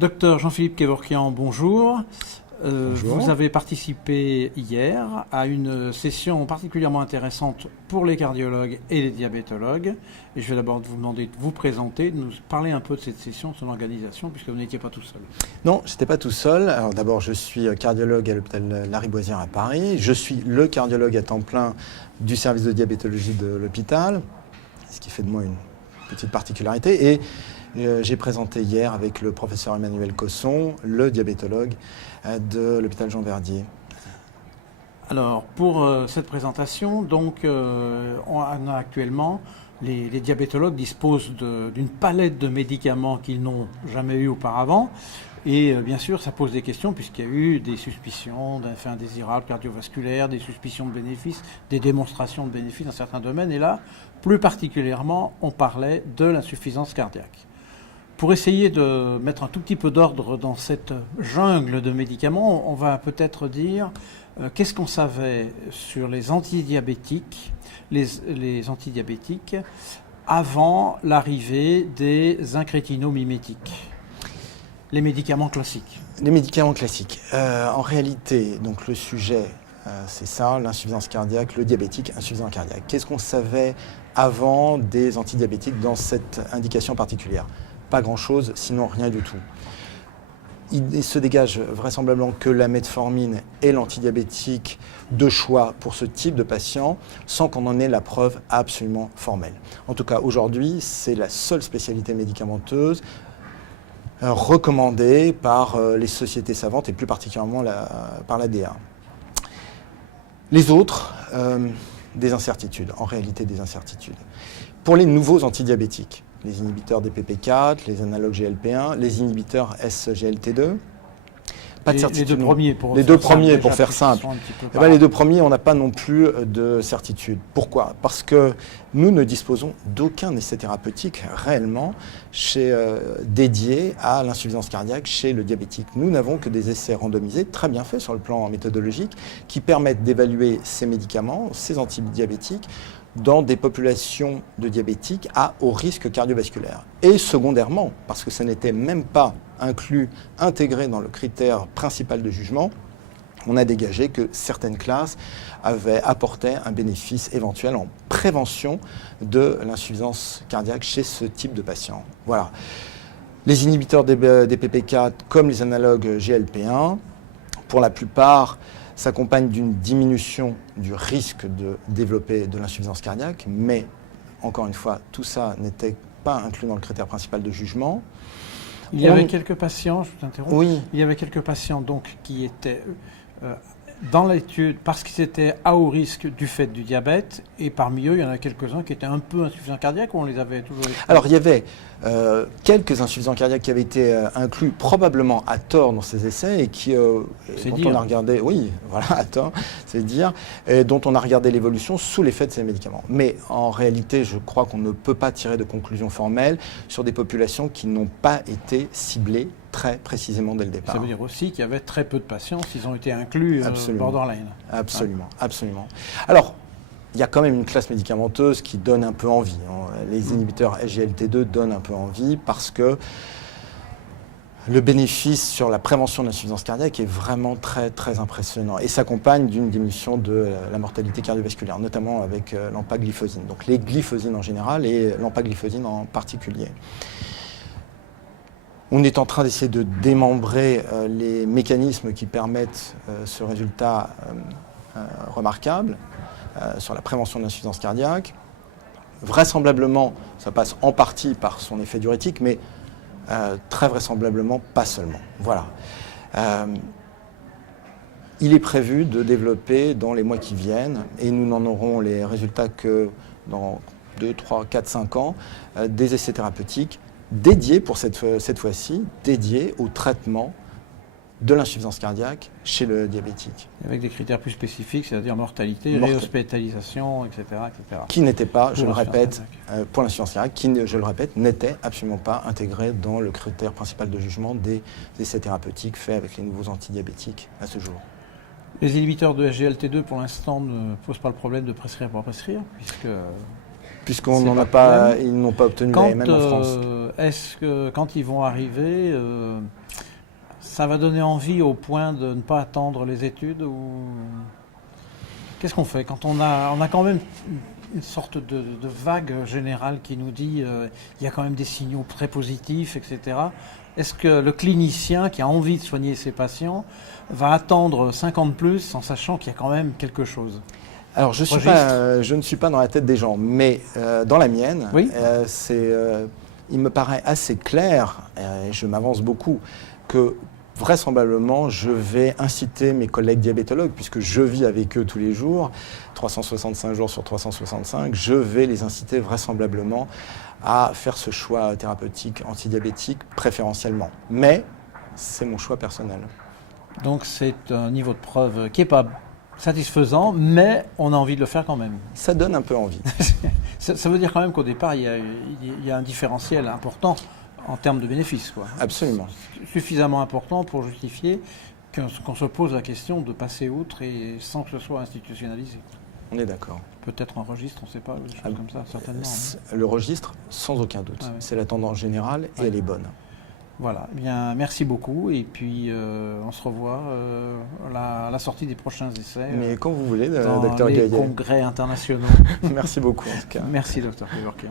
Docteur Jean-Philippe Kevorkian, bonjour. Bonjour. Vous avez participé hier à une session particulièrement intéressante pour les cardiologues et les diabétologues. Et je vais d'abord vous demander de vous présenter, de nous parler un peu de cette session, de son organisation, puisque vous n'étiez pas tout seul. Non, je n'étais pas tout seul. Alors d'abord, je suis cardiologue à l'hôpital Lariboisière à Paris. Je suis le cardiologue à temps plein du service de diabétologie de l'hôpital, ce qui fait de moi une petite particularité. Et j'ai présenté hier avec le professeur Emmanuel Cosson, le diabétologue de l'hôpital Jean Verdier. Alors, pour cette présentation, donc, on a actuellement, les diabétologues disposent d'une palette de médicaments qu'ils n'ont jamais eu auparavant. Et bien sûr, ça pose des questions puisqu'il y a eu des suspicions d'effets indésirables cardiovasculaires, des suspicions de bénéfices, des démonstrations de bénéfices dans certains domaines. Et là, plus particulièrement, on parlait de l'insuffisance cardiaque. Pour essayer de mettre un tout petit peu d'ordre dans cette jungle de médicaments, on va peut-être dire qu'est-ce qu'on savait sur les antidiabétiques, les antidiabétiques avant l'arrivée des incrétinomimétiques, les médicaments classiques. Les médicaments classiques. En réalité, donc le sujet, c'est ça, l'insuffisance cardiaque, le diabétique, insuffisance cardiaque. Qu'est-ce qu'on savait avant des antidiabétiques dans cette indication particulière ? Pas grand-chose, sinon rien du tout. Il se dégage vraisemblablement que la metformine est l'antidiabétique de choix pour ce type de patient, sans qu'on en ait la preuve absolument formelle. En tout cas, aujourd'hui, c'est la seule spécialité médicamenteuse recommandée par les sociétés savantes et plus particulièrement par l'ADA. Les autres, des incertitudes, en réalité des incertitudes. Pour les nouveaux antidiabétiques, les inhibiteurs des PP4, les analogues GLP1, les inhibiteurs SGLT2. Pas de certitude. Les deux premiers pour faire simple. Les deux premiers, on n'a pas non plus de certitude. Pourquoi ? Parce que nous ne disposons d'aucun essai thérapeutique réellement dédié à l'insuffisance cardiaque chez le diabétique. Nous n'avons que des essais randomisés très bien faits sur le plan méthodologique qui permettent d'évaluer ces médicaments, ces antidiabétiques, dans des populations de diabétiques à haut risque cardiovasculaire. Et secondairement, parce que ça n'était même pas intégré dans le critère principal de jugement, on a dégagé que certaines classes avaient apporté un bénéfice éventuel en prévention de l'insuffisance cardiaque chez ce type de patients. Voilà. Les inhibiteurs des PP4 comme les analogues GLP1, pour la plupart, s'accompagne d'une diminution du risque de développer de l'insuffisance cardiaque, mais encore une fois, tout ça n'était pas inclus dans le critère principal de jugement. Il y avait quelques patients, je vous interromps, oui. Il y avait quelques patients donc, qui étaient dans l'étude parce qu'ils étaient à haut risque du fait du diabète, et parmi eux, il y en a quelques-uns qui étaient un peu insuffisants cardiaques, ou on les avait toujours exclus ? Alors, il y avait quelques insuffisants cardiaques qui avaient été inclus probablement à tort dans ces essais et qui, dont on a regardé, oui, voilà, à tort, c'est dire, et dont on a regardé l'évolution sous l'effet de ces médicaments. Mais en réalité, je crois qu'on ne peut pas tirer de conclusions formelles sur des populations qui n'ont pas été ciblées très précisément dès le départ. Ça veut dire aussi qu'il y avait très peu de patients s'ils ont été inclus borderline. Absolument, absolument. Alors, il y a quand même une classe médicamenteuse qui donne un peu envie. Les inhibiteurs SGLT2 donnent un peu envie parce que le bénéfice sur la prévention de l'insuffisance cardiaque est vraiment très, très impressionnant et s'accompagne d'une diminution de la mortalité cardiovasculaire, notamment avec l'empagliflozine. Donc les glyphosines en général et l'empagliflozine en particulier. On est en train d'essayer de démembrer les mécanismes qui permettent ce résultat remarquable sur la prévention de l'insuffisance cardiaque. Vraisemblablement, ça passe en partie par son effet diurétique, mais très vraisemblablement pas seulement. Voilà. Il est prévu de développer dans les mois qui viennent, et nous n'en aurons les résultats que dans 2, 3, 4, 5 ans, des essais thérapeutiques dédiés pour cette fois-ci, dédiés au traitement de l'insuffisance cardiaque chez le diabétique. Avec des critères plus spécifiques, c'est-à-dire mortalité, réhospitalisation, etc., etc. Qui n'était pas, je le répète, pour l'insuffisance cardiaque, qui, je le répète, n'était absolument pas intégré dans le critère principal de jugement des essais thérapeutiques faits avec les nouveaux antidiabétiques à ce jour. Les inhibiteurs de SGLT2, pour l'instant, ne posent pas le problème de prescrire pour prescrire, puisqu'on n'en a pas, ils n'ont pas obtenu la MM en France. Est-ce que quand ils vont arriver, ça va donner envie au point de ne pas attendre les études ou... Qu'est-ce qu'on fait quand on a quand même une sorte de vague générale qui nous dit il y a quand même des signaux très positifs, etc. Est-ce que le clinicien qui a envie de soigner ses patients va attendre 5 ans de plus en sachant qu'il y a quand même quelque chose? Alors, je ne suis pas dans la tête des gens, mais dans la mienne, oui. Il me paraît assez clair, et je m'avance beaucoup, que vraisemblablement, je vais inciter mes collègues diabétologues, puisque je vis avec eux tous les jours, 365 jours sur 365, je vais les inciter vraisemblablement à faire ce choix thérapeutique antidiabétique préférentiellement. Mais c'est mon choix personnel. Donc c'est un niveau de preuve qui n'est pas satisfaisant, mais on a envie de le faire quand même. Ça donne un peu envie. Ça veut dire quand même qu'au départ, il y a un différentiel important en termes de bénéfices, quoi. Absolument. Suffisamment important pour justifier qu'on se pose la question de passer outre et sans que ce soit institutionnalisé. On est d'accord. Peut-être un registre, on ne sait pas, des choses comme ça, certainement. Le registre, sans aucun doute. Ah, ouais. C'est la tendance générale et elle est bonne. Voilà, eh bien, merci beaucoup et puis on se revoit à la sortie des prochains essais. Mais quand vous voulez, Dr. Gaillet. Congrès internationaux. Merci beaucoup en tout cas. Merci Dr. Kevorkian.